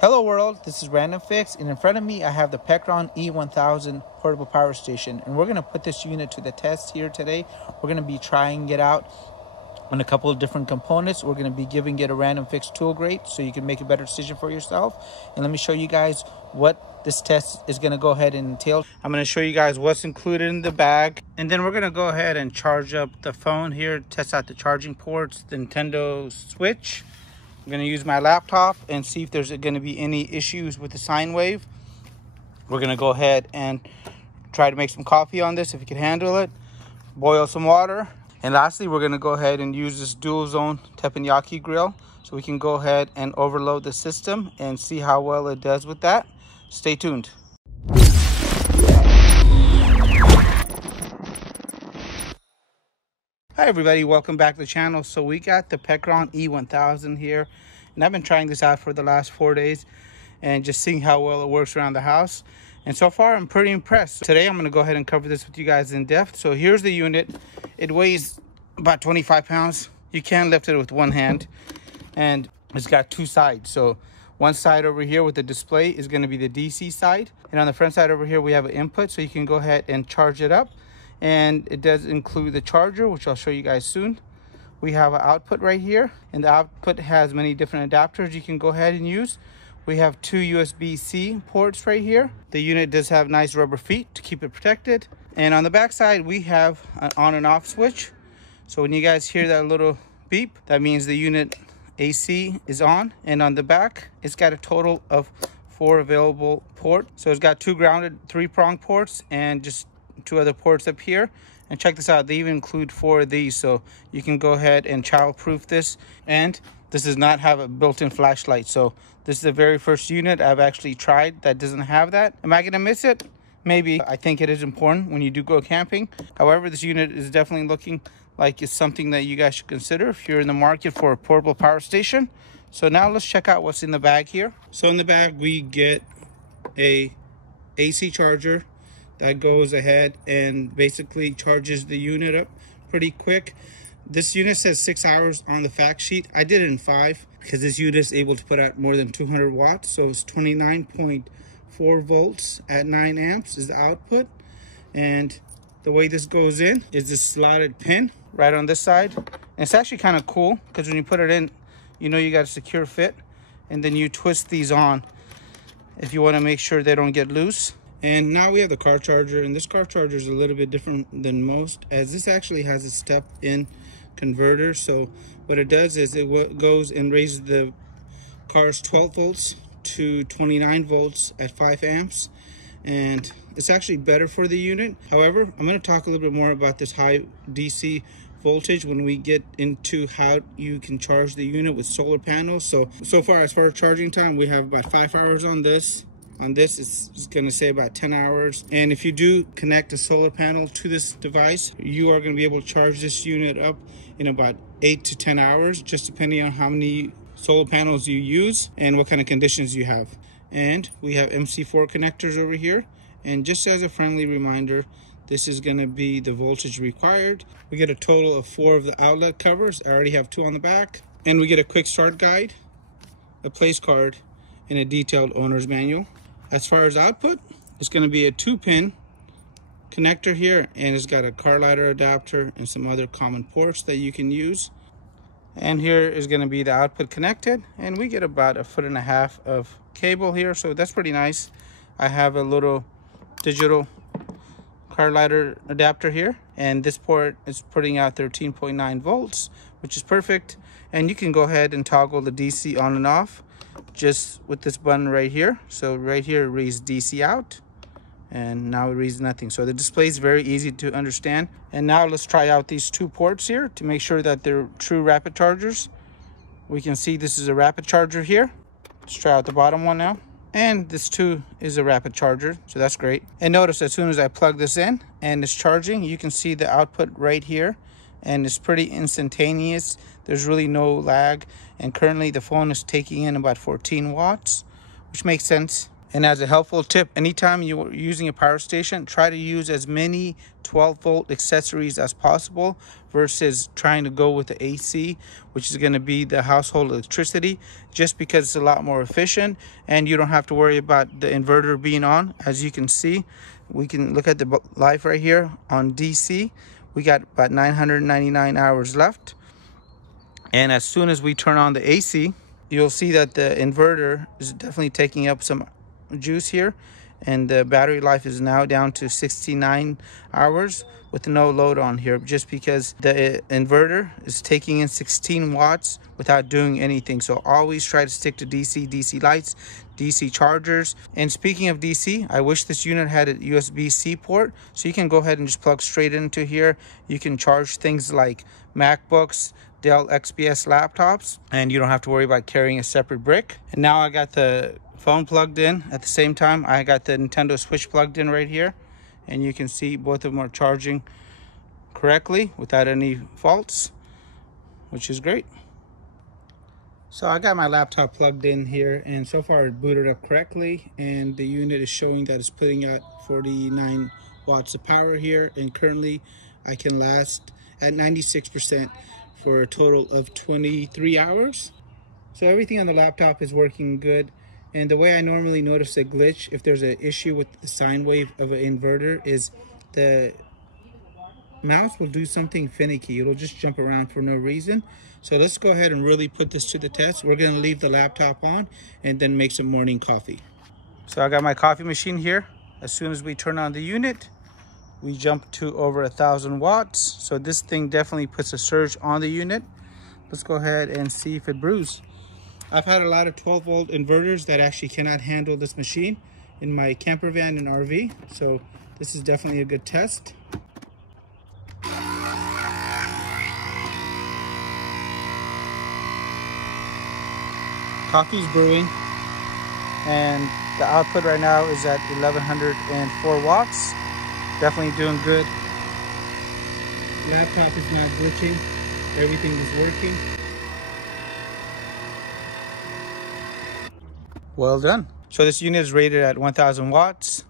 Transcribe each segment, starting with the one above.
Hello world, this is Random Fix, and in front of me I have the Pecron E1000 portable power station, and we're going to put this unit to the test here today. We're going to be trying it out on a couple of different components. We're going to be giving it a Random Fix tool grade so you can make a better decision for yourself. And let me show you guys what this test is going to go ahead and entail. I'm going to show you guys what's included in the bag, and then we're going to go ahead and charge up the phone here, test out the charging ports, the Nintendo Switch. I'm going to use my laptop and see if there's going to be any issues with the sine wave. We're going to go ahead and try to make some coffee on this if you can handle it. Boil some water. And lastly, we're going to go ahead and use this dual zone teppanyaki grill so we can go ahead and overload the system and see how well it does with that. Stay tuned. Hi everybody, welcome back to the channel. So we got the Pecron E1000 here, and I've been trying this out for the last 4 days and just seeing how well it works around the house. And so far I'm pretty impressed. Today I'm going to go ahead and cover this with you guys in depth. So here's the unit. It weighs about 25 pounds. You can lift it with one hand, and it's got two sides. So one side over here with the display is going to be the DC side, and on the front side over here we have an input so you can go ahead and charge it up. And it does include the charger, which I'll show you guys soon. We have an output right here, and the output has many different adapters you can go ahead and use. We have two USB-C ports right here. The unit does have nice rubber feet to keep it protected. And on the back side, we have an on and off switch. So when you guys hear that little beep, that means the unit AC is on. And on the back, it's got a total of 4 available ports. So it's got 2 grounded 3-prong ports and just 2 other ports up here. And check this out, they even include 4 of these, so you can go ahead and child-proof this. And this does not have a built-in flashlight, so this is the very first unit I've actually tried that doesn't have that. Am I gonna miss it? Maybe. I think it is important when you do go camping. However, this unit is definitely looking like it's something that you guys should consider if you're in the market for a portable power station. So now let's check out what's in the bag here. So in the bag we get a AC charger that goes ahead and basically charges the unit up pretty quick. This unit says 6 hours on the fact sheet. I did it in 5 because this unit is able to put out more than 200 watts. So it's 29.4 volts at 9 amps is the output. And the way this goes in is this slotted pin right on this side. And it's actually kind of cool because when you put it in, you know you got a secure fit. And then you twist these on if you want to make sure they don't get loose. And now we have the car charger, and this car charger is a little bit different than most, as this actually has a step-in converter. So what it does is it goes and raises the car's 12 volts to 29 volts at 5 amps, and it's actually better for the unit. However, I'm going to talk a little bit more about this high DC voltage when we get into how you can charge the unit with solar panels. So far as charging time, we have about 5 hours on this. On this, it's going to say about 10 hours. And if you do connect a solar panel to this device, you are going to be able to charge this unit up in about 8 to 10 hours, just depending on how many solar panels you use and what kind of conditions you have. And we have MC4 connectors over here. And just as a friendly reminder, this is going to be the voltage required. We get a total of 4 of the outlet covers. I already have 2 on the back. And we get a quick start guide, a place card, and a detailed owner's manual. As far as output, it's going to be a 2-pin connector here, and it's got a car lighter adapter and some other common ports that you can use. And here is going to be the output connected, and we get about 1.5 feet of cable here, so that's pretty nice. I have a little digital car lighter adapter here, and this port is putting out 13.9 volts, which is perfect. And you can go ahead and toggle the DC on and off just with this button right here. So right here it reads DC out, and now it reads nothing. So the display is very easy to understand. And now let's try out these 2 ports here to make sure that they're true rapid chargers. We can see this is a rapid charger here. Let's try out the bottom one now. And this too is a rapid charger, so that's great. And notice as soon as I plug this in and it's charging, you can see the output right here, and it's pretty instantaneous. There's really no lag, and currently the phone is taking in about 14 watts, which makes sense. And as a helpful tip, anytime you're using a power station, try to use as many 12-volt accessories as possible versus trying to go with the AC, which is going to be the household electricity, just because it's a lot more efficient and you don't have to worry about the inverter being on. As you can see, we can look at the life right here on DC. We got about 999 hours left. And as soon as we turn on the AC, you'll see that the inverter is definitely taking up some juice here, and the battery life is now down to 69 hours with no load on here, just because the inverter is taking in 16 watts without doing anything. So always try to stick to DC lights, DC chargers. And speaking of DC, I wish this unit had a USB-C port, so you can go ahead and just plug straight into here. You can charge things like MacBooks, Dell XPS laptops, and you don't have to worry about carrying a separate brick. And now I got the phone plugged in. At the same time, I got the Nintendo Switch plugged in right here, and you can see both of them are charging correctly without any faults, which is great. So I got my laptop plugged in here, and so far it booted up correctly, and the unit is showing that it's putting out 49 watts of power here, and currently I can last at 96% for a total of 23 hours. So everything on the laptop is working good. And the way I normally notice a glitch, if there's an issue with the sine wave of an inverter, is the mouse will do something finicky. It'll just jump around for no reason. So let's go ahead and really put this to the test. We're going to leave the laptop on and then make some morning coffee. So I got my coffee machine here. As soon as we turn on the unit, we jump to over 1,000 watts. So this thing definitely puts a surge on the unit. Let's go ahead and see if it brews. I've had a lot of 12-volt inverters that actually cannot handle this machine in my camper van and RV. So this is definitely a good test. Coffee's brewing, and the output right now is at 1,104 watts. Definitely doing good. Laptop is not glitching. Everything is working. Well done. So this unit is rated at 1,000 watts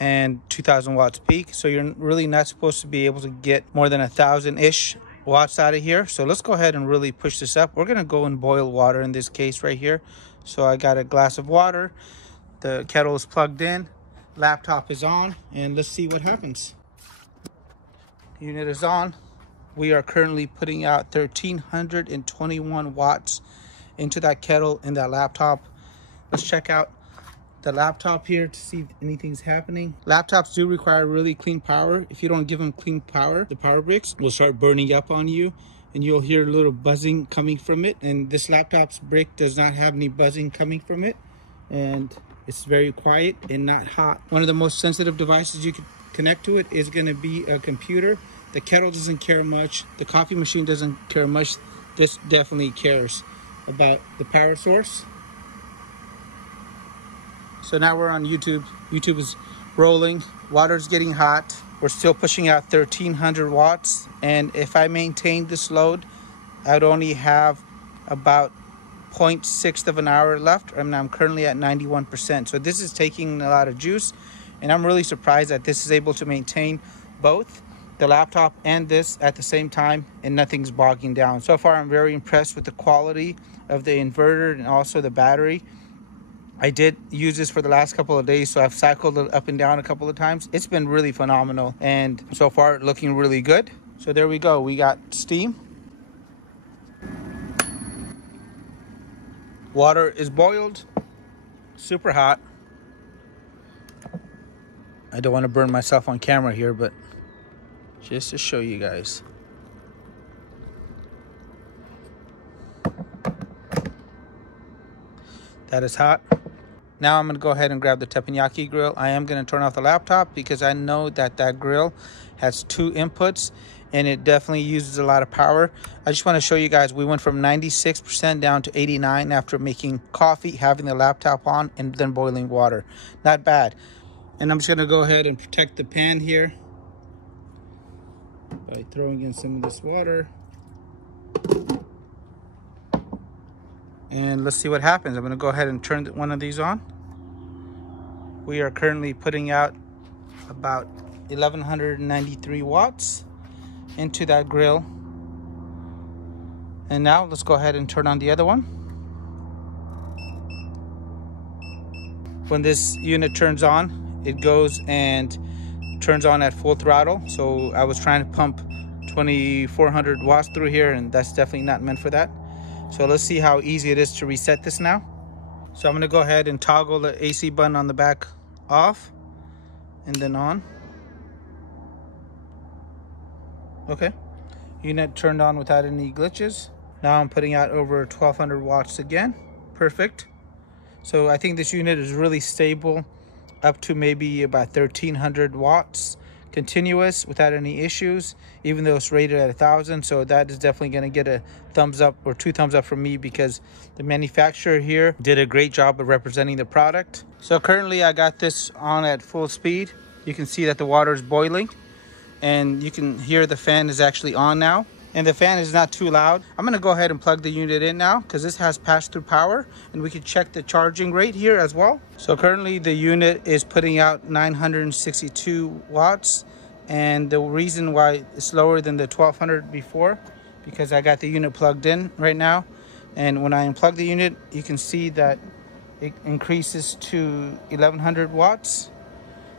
and 2,000 watts peak. So you're really not supposed to be able to get more than 1,000-ish watts out of here. So let's go ahead and really push this up. We're gonna go and boil water in this case right here. So I got a glass of water. The kettle is plugged in. Laptop is on, and let's see what happens. Unit is on. We are currently putting out 1,321 watts into that kettle in that laptop. Let's check out the laptop here to see if anything's happening. Laptops do require really clean power. If you don't give them clean power, the power bricks will start burning up on you, and you'll hear a little buzzing coming from it. And this laptop's brick does not have any buzzing coming from it, and it's very quiet and not hot. One of the most sensitive devices you can connect to it is going to be a computer. The kettle doesn't care much. The coffee machine doesn't care much. This definitely cares about the power source. So now we're on YouTube. YouTube is rolling. Water's getting hot. We're still pushing out 1,300 watts. And if I maintain this load, I'd only have about 0.6 of an hour left. I mean, I'm currently at 91%. So this is taking a lot of juice. And I'm really surprised that this is able to maintain both the laptop and this at the same time, and nothing's bogging down. So far, I'm very impressed with the quality of the inverter and also the battery. I did use this for the last couple of days, so I've cycled it up and down a couple of times. It's been really phenomenal, and so far looking really good. So there we go. We got steam. Water is boiled, super hot. I don't want to burn myself on camera here, but just to show you guys. That is hot. Now I'm going to go ahead and grab the teppanyaki grill. I am going to turn off the laptop because I know that that grill has 2 inputs and it definitely uses a lot of power. I just want to show you guys, we went from 96% down to 89 after making coffee, having the laptop on, and then boiling water. Not bad. And I'm just going to go ahead and protect the pan here by throwing in some of this water. And let's see what happens. I'm going to go ahead and turn one of these on. We are currently putting out about 1193 watts into that grill. And now let's go ahead and turn on the other one. When this unit turns on, it goes and turns on at full throttle. So I was trying to pump 2400 watts through here, and that's definitely not meant for that. So let's see how easy it is to reset this now. So I'm gonna go ahead and toggle the AC button on the back off and then on. Okay, unit turned on without any glitches. Now I'm putting out over 1200 watts again. Perfect. So I think this unit is really stable up to maybe about 1300 watts continuous without any issues, even though it's rated at 1000. So that is definitely going to get a thumbs up or 2 thumbs up from me, because the manufacturer here did a great job of representing the product. So currently I got this on at full speed. You can see that the water is boiling, and you can hear the fan is actually on now, and the fan is not too loud. I'm going to go ahead and plug the unit in now, because this has pass-through power, and we can check the charging rate here as well. So currently the unit is putting out 962 watts, and the reason why it's lower than the 1200 before, because I got the unit plugged in right now, and when I unplug the unit, you can see that it increases to 1100 watts.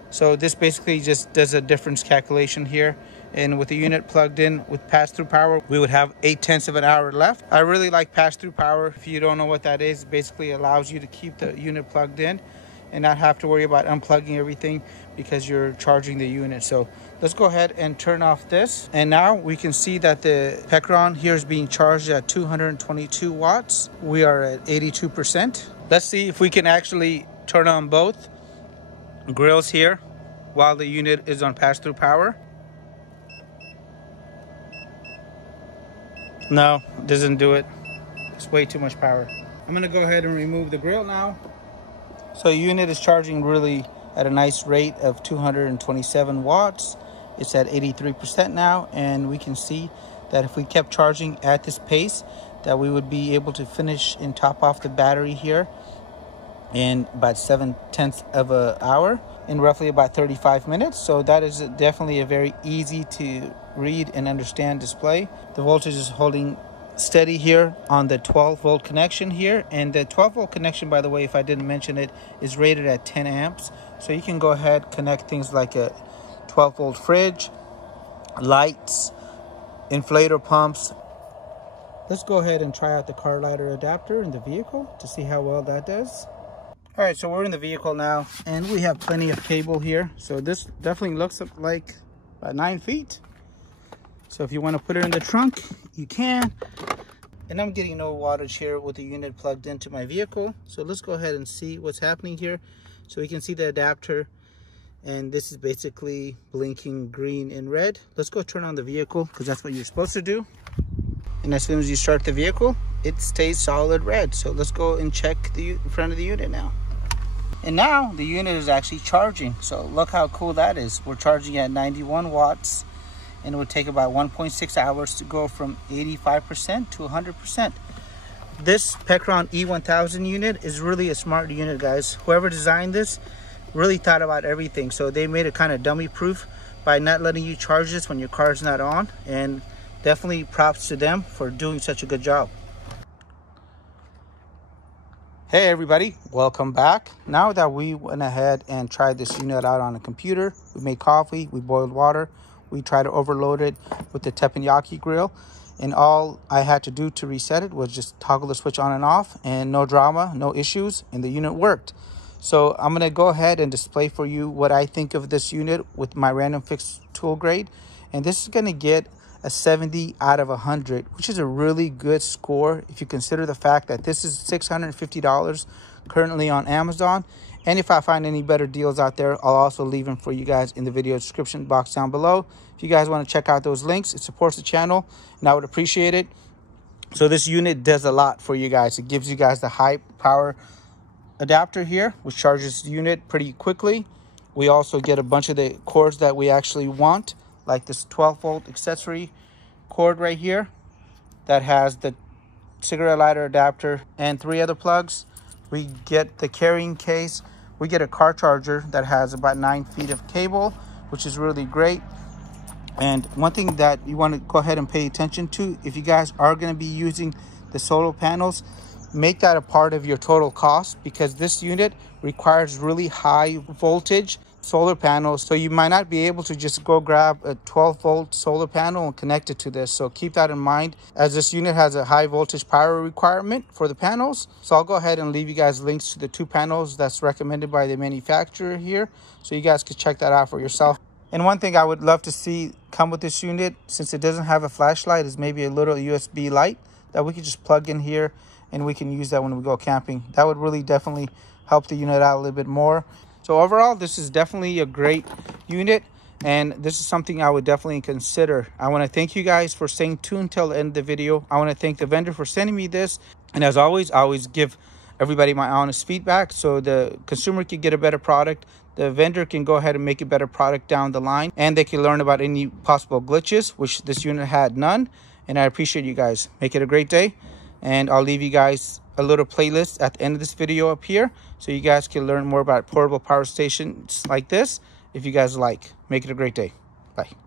So this basically just does a difference calculation here. And with the unit plugged in with pass-through power, we would have 0.8 of an hour left. I really like pass-through power. If you don't know what that is, it basically allows you to keep the unit plugged in and not have to worry about unplugging everything because you're charging the unit. So let's go ahead and turn off this. And now we can see that the Pecron here is being charged at 222 watts. We are at 82%. Let's see if we can actually turn on both grills here while the unit is on pass-through power. No, it doesn't do it. It's way too much power. I'm gonna go ahead and remove the grill now. So the unit is charging really at a nice rate of 227 watts. It's at 83% now, and we can see that if we kept charging at this pace, that we would be able to finish and top off the battery here in about 0.7 of an hour in roughly about 35 minutes. So that is definitely a very easy to read and understand display. The voltage is holding steady here on the 12 volt connection here, and the 12 volt connection, by the way, if I didn't mention it, is rated at 10 amps. So you can go ahead, connect things like a 12 volt fridge, lights, inflator pumps. Let's go ahead and try out the car lighter adapter in the vehicle to see how well that does. All right, so we're in the vehicle now, and we have plenty of cable here. So this definitely looks like about 9 feet. So if you want to put it in the trunk, you can. And I'm getting no wattage here with the unit plugged into my vehicle. So let's go ahead and see what's happening here. So we can see the adapter, and this is basically blinking green and red. Let's go turn on the vehicle, because that's what you're supposed to do. And as soon as you start the vehicle, it stays solid red. So let's go and check the front of the unit now. And now the unit is actually charging. So look how cool that is. We're charging at 91 watts, and it would take about 1.6 hours to go from 85% to 100%. This Pecron E1000 unit is really a smart unit, guys. Whoever designed this really thought about everything. So they made it kind of dummy proof by not letting you charge this when your car is not on, and definitely props to them for doing such a good job. Hey everybody, welcome back. Now that we went ahead and tried this unit out on a computer, we made coffee, we boiled water, we tried to overload it with the teppanyaki grill, and all I had to do to reset it was just toggle the switch on and off, and no drama, no issues, and the unit worked. So I'm gonna go ahead and display for you what I think of this unit with my random fix tool grade, and this is gonna get a 70 out of 100, which is a really good score if you consider the fact that this is $650 currently on Amazon. And if I find any better deals out there, I'll also leave them for you guys in the video description box down below. If you guys want to check out those links, it supports the channel and I would appreciate it. So this unit does a lot for you guys. It gives you guys the high power adapter here, which charges the unit pretty quickly. We also get a bunch of the cords that we actually want, like this 12 volt accessory cord right here that has the cigarette lighter adapter and 3 other plugs. We get the carrying case we get a car charger that has about 9 feet of cable, which is really great. And one thing that you want to go ahead and pay attention to, if you guys are going to be using the solar panels, make that a part of your total cost, because this unit requires really high voltage solar panels. So you might not be able to just go grab a 12-volt solar panel and connect it to this. So keep that in mind, as this unit has a high voltage power requirement for the panels. So I'll go ahead and leave you guys links to the 2 panels that's recommended by the manufacturer here, so you guys can check that out for yourself. And one thing I would love to see come with this unit, since it doesn't have a flashlight, is maybe a little USB light that we could just plug in here, and we can use that when we go camping. That would really definitely help the unit out a little bit more. So overall, this is definitely a great unit, and this is something I would definitely consider. I want to thank you guys for staying tuned till the end of the video. I want to thank the vendor for sending me this. And as always, I always give everybody my honest feedback so the consumer can get a better product. The vendor can go ahead and make a better product down the line, and they can learn about any possible glitches, which this unit had none. And I appreciate you guys. Make it a great day. And I'll leave you guys a little playlist at the end of this video up here, so you guys can learn more about portable power stations like this if you guys like. Make it a great day. Bye.